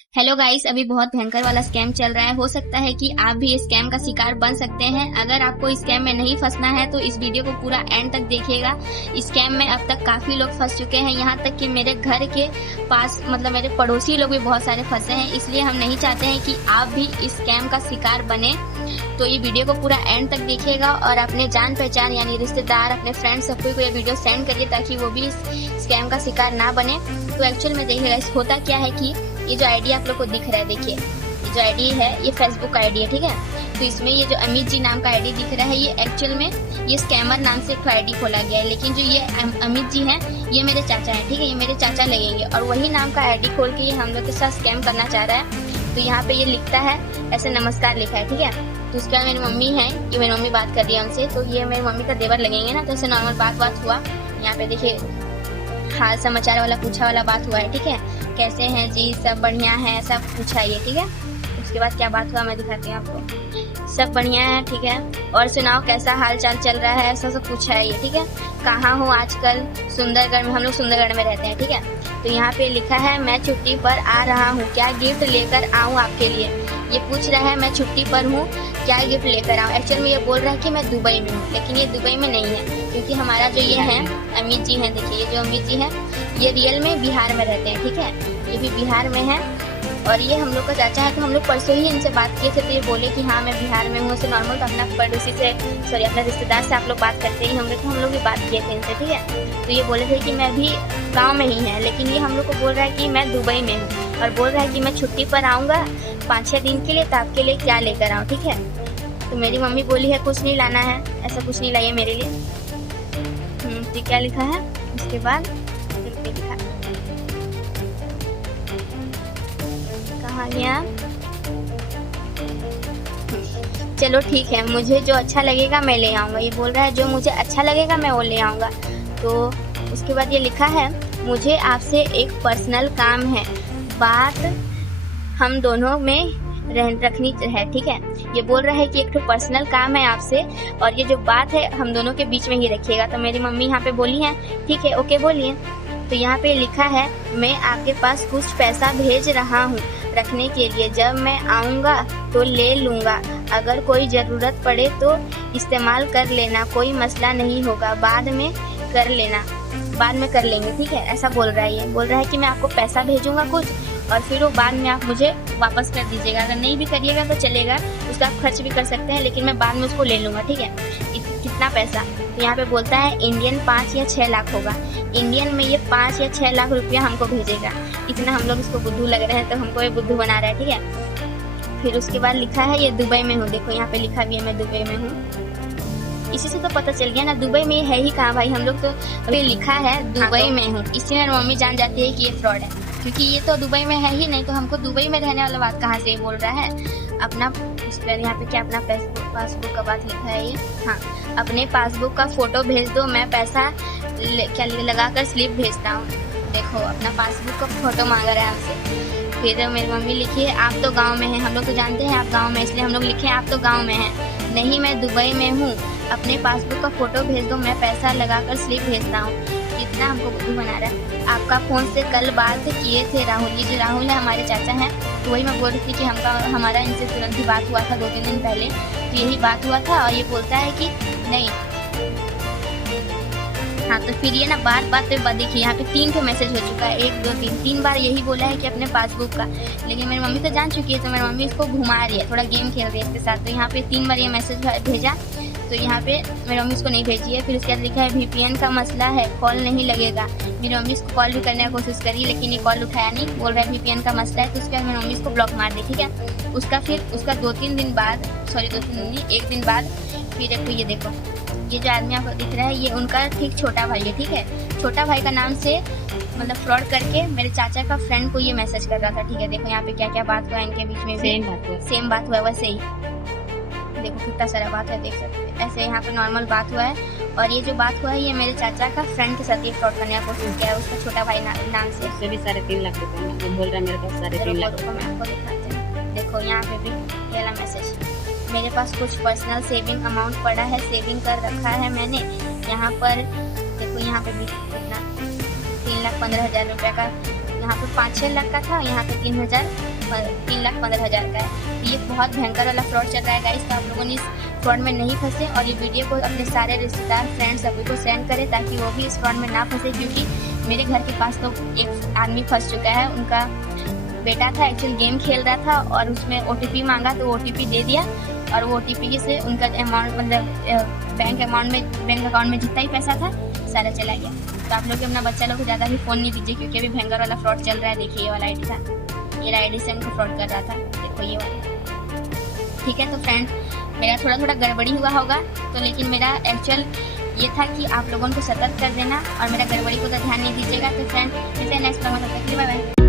Hello guys, अभी बहुत भयंकर वाला स्कैम चल रहा है। हो सकता है कि आप भी इस स्कैम का शिकार बन सकते हैं। अगर आपको इस स्कैम में नहीं फंसना है तो इस वीडियो को पूरा एंड तक देखिएगा। इस स्कैम में अब तक काफी लोग फंस चुके हैं, यहाँ तक कि मेरे घर के पास मतलब मेरे पड़ोसी लोग भी बहुत सारे फंसे हैं। इसलिए हम नहीं चाहते हैं कि आप भी इस स्कैम का शिकार बने। तो ये वीडियो को पूरा एंड तक देखिएगा और अपने जान पहचान यानी रिश्तेदार, अपने फ्रेंड सबको को ये वीडियो सेंड करिए ताकि वो भी इस स्कैम का शिकार ना बने। तो एक्चुअल में देखिएगा इस होता क्या है कि ये जो आईडी आप लोग को दिख रहा है, देखिए ये जो आईडी है ये फेसबुक का आईडी है, ठीक है। तो इसमें ये जो अमित जी नाम का आईडी दिख रहा है ये एक्चुअल में ये स्कैमर नाम से एक आईडी खोला गया है। लेकिन जो ये अमित जी हैं ये मेरे चाचा हैं, ठीक है, ये मेरे चाचा लगेंगे और वही नाम का आईडी खोल के ये हम लोग के साथ स्कैम करना चाह रहा है। तो यहाँ पे ये लिखता है ऐसे नमस्कार लिखा है, ठीक है। तो उसके बाद मेरी मम्मी है, ये मेरी मम्मी बात कर रही है उनसे, तो ये मेरी मम्मी का देवर लगेंगे ना। तो ऐसे नॉर्मल बात हुआ, यहाँ पे देखिए हाल समाचार वाला पूछा वाला बात हुआ है, ठीक है। कैसे हैं जी, सब बढ़िया है, ऐसा पूछा ये, ठीक है। उसके बाद क्या बात हुआ मैं दिखाती हूँ आपको। सब बढ़िया है, ठीक है, और सुनाओ कैसा हाल चाल चल रहा है, ऐसा सब पूछा है ये, ठीक है। कहाँ हो आजकल? सुंदरगढ़ में, हम लोग सुंदरगढ़ में रहते हैं, ठीक है। तो यहाँ पे लिखा है मैं छुट्टी पर आ रहा हूँ, क्या गिफ्ट लेकर आऊँ आपके लिए। ये पूछ रहा है मैं छुट्टी पर हूँ, क्या गिफ्ट लेकर आऊँ। एक्चुअल में ये बोल रहा है कि मैं दुबई में हूँ, लेकिन ये दुबई में नहीं है क्योंकि हमारा जो ये है अमित जी हैं, देखिए ये जो अमित जी हैं ये रियल में बिहार में रहते हैं, ठीक है। ये भी बिहार में है और ये हम लोग का चाचा है। तो हम लोग परसों ही इनसे बात किए थे, तो ये बोले कि हाँ मैं बिहार में हूँ। ऐसे नॉर्मल तो अपना पड़ोसी से सॉरी अपने रिश्तेदार से आप लोग बात करते ही होंगे, तो हम लोग भी बात किए थे इनसे, ठीक है। तो ये बोले थे कि मैं भी गाँव में ही है, लेकिन ये हम लोग को बोल रहा है कि मैं दुबई में हूँ और बोल रहा है कि मैं छुट्टी पर आऊँगा 5-6 दिन के लिए, तो आपके लिए क्या लेकर आऊँ, ठीक है। तो मेरी मम्मी बोली है कुछ नहीं लाना है, ऐसा कुछ नहीं लाइए मेरे लिए। तो क्या लिखा है उसके बाद लिखा कहाँ गया, चलो ठीक है, मुझे जो अच्छा लगेगा मैं ले आऊँगा। ये बोल रहा है जो मुझे अच्छा लगेगा मैं वो ले आऊँगा। तो उसके बाद ये लिखा है मुझे आपसे एक पर्सनल काम है, बात हम दोनों में रखनी है, ठीक है। ये बोल रहा है कि एक तो पर्सनल काम है आपसे और ये जो बात है हम दोनों के बीच में ही रखिएगा। तो मेरी मम्मी यहाँ पे बोली है ठीक है ओके बोलिए। तो यहाँ पे लिखा है मैं आपके पास कुछ पैसा भेज रहा हूँ रखने के लिए, जब मैं आऊँगा तो ले लूँगा, अगर कोई ज़रूरत पड़े तो इस्तेमाल कर लेना, कोई मसला नहीं होगा, बाद में कर लेना, बाद में कर लेंगे, ठीक है। ऐसा बोल रहा है ये, बोल रहा है कि मैं आपको पैसा भेजूँगा कुछ और फिर वो बाद में आप मुझे वापस कर दीजिएगा। अगर नहीं भी करिएगा तो चलेगा, उसका आप खर्च भी कर सकते हैं, लेकिन मैं बाद में उसको ले लूँगा, ठीक है। कितना पैसा, तो यहाँ पे बोलता है इंडियन 5 या 6 लाख होगा। इंडियन में ये 5 या 6 लाख रुपया हमको भेजेगा। इतना हम लोग इसको बुद्धू लग रहे हैं, तो हमको ये बुद्धू बना रहा है, ठीक है। फिर उसके बाद लिखा है ये दुबई में हूँ, देखो यहाँ पे लिखा भी है मैं दुबई में हूँ। इसी से तो पता चल गया ना दुबई में है ही कहाँ भाई, हम लोग तो अभी लिखा है दुबई में हूँ। इसी में मम्मी जान जाती है कि ये फ्रॉड है, क्योंकि ये तो दुबई में है ही नहीं, तो हमको दुबई में रहने वाला बात कहाँ से बोल रहा है। अपना उस पर यहाँ पे क्या अपना पासबुक का बात लिखा है ये, हाँ अपने पासबुक का फोटो भेज दो, मैं पैसा क्या लगा कर स्लिप भेजता हूँ। देखो अपना पासबुक का फोटो मांग रहा है हमसे। फिर मेरी मम्मी लिखी है आप तो गाँव में हैं, हम लोग तो जानते हैं आप गाँव में, इसलिए हम लोग लिखे आप तो गाँव में हैं। नहीं मैं दुबई में हूँ, अपने पासबुक का फोटो भेज दो, मैं पैसा लगा कर स्लिप भेजता हूँ। कितना हमको बुद्धू बना रहा है। आपका फ़ोन से कल बात किए थे राहुल, ये जो राहुल है हमारे चाचा हैं, तो वही मैं बोल रही थी कि हमारा इनसे तुरंत ही बात हुआ था 2-3 दिन पहले, तो यही बात हुआ था। और ये बोलता है कि नहीं, हाँ तो फिर ये ना बात पे देखिए यहाँ पे 3 तो मैसेज हो चुका है, 1 2 3 बार यही बोला है कि अपने पासबुक का, लेकिन मेरी मम्मी तो जान चुकी है, तो मेरी मम्मी इसको घुमा रही है, थोड़ा गेम खेल रही है इसके साथ। तो यहाँ पे 3 बार ये मैसेज भेजा, तो यहाँ पे मेरी मम्मी इसको नहीं भेजी है। फिर उसके बाद लिखा है VPN का मसला है, कॉल नहीं लगेगा। मेरी मम्मी इसको कॉल भी करने की कोशिश करी, लेकिन ये कॉल उठाया नहीं, बोल रहा है VPN का मसला है। तो उसके बाद मेरी मम्मी इसको ब्लॉक मार दी, ठीक है। उसका 2-3 दिन बाद, सॉरी 2-3 दिन नहीं 1 दिन बाद फिर एक ये देखो ये जो आदमी आपको दिख रहा है ये उनका ठीक छोटा भाई है, ठीक है। छोटा भाई का नाम से मतलब फ्रॉड करके मेरे चाचा का फ्रेंड को ये मैसेज कर रहा था, ठीक है। देखो यहाँ पे क्या क्या बात हुआ इनके बीच में, सेम बात हुआ वैसे ही, देखो कितना सारा बात है, देख सकते हैं। ऐसे यहाँ पे नॉर्मल बात हुआ है और ये जो बात हुआ है ये मेरे चाचा का फ्रेंड के साथ ये फ्रॉड करने का कोशिश किया है, उसका छोटा भाई नाम से। उससे भी 3.5 लाख रुपए बोल रहा है मेरे पास 3.5 लाख रुपए। मैं आपको दिखाते हैं, देखो यहाँ पे भी ये वाला मैसेज, मेरे पास कुछ पर्सनल सेविंग अमाउंट पड़ा है, सेविंग कर रखा है मैंने। यहाँ पर देखो यहाँ पे भी कितना 3,15,000 रुपये का यहाँ पे 5-6 लाख का था, यहाँ पे 3,15,000 का है। ये बहुत भयंकर वाला फ्रॉड चल रहा है गाइस। तो आप लोगों ने इस फ्रॉड में नहीं फंसे और ये वीडियो को अपने सारे रिश्तेदार, फ्रेंड्स सभी को सेंड करें ताकि वो भी इस फ्रॉड में ना फंसे, क्योंकि मेरे घर के पास तो एक आदमी फंस चुका है। उनका बेटा था, एक्चुअल गेम खेल रहा था और उसमें OTP मांगा तो OTP दे दिया और वो OTP से उनका अमाउंट, मतलब बैंक अकाउंट में जितना ही पैसा था सारा चला गया। तो आप लोग भी अपना बच्चा लोग को ज़्यादा भी फ़ोन नहीं दीजिए, क्योंकि अभी भयंकर वाला फ्रॉड चल रहा है। देखिए ये वाला आईडी था, ये आईडी से उनको फ्रॉड कर रहा था, देखो ये वाला। ठीक है, तो फ्रेंड्स मेरा थोड़ा गड़बड़ी हुआ होगा, तो लेकिन मेरा एक्चुअल ये था कि आप लोगों को सतर्क कर देना और मेरा गड़बड़ी को तो ध्यान नहीं दीजिएगा। तो फ्रेंड्स इसे नेक्स्ट बार, बाय बाय।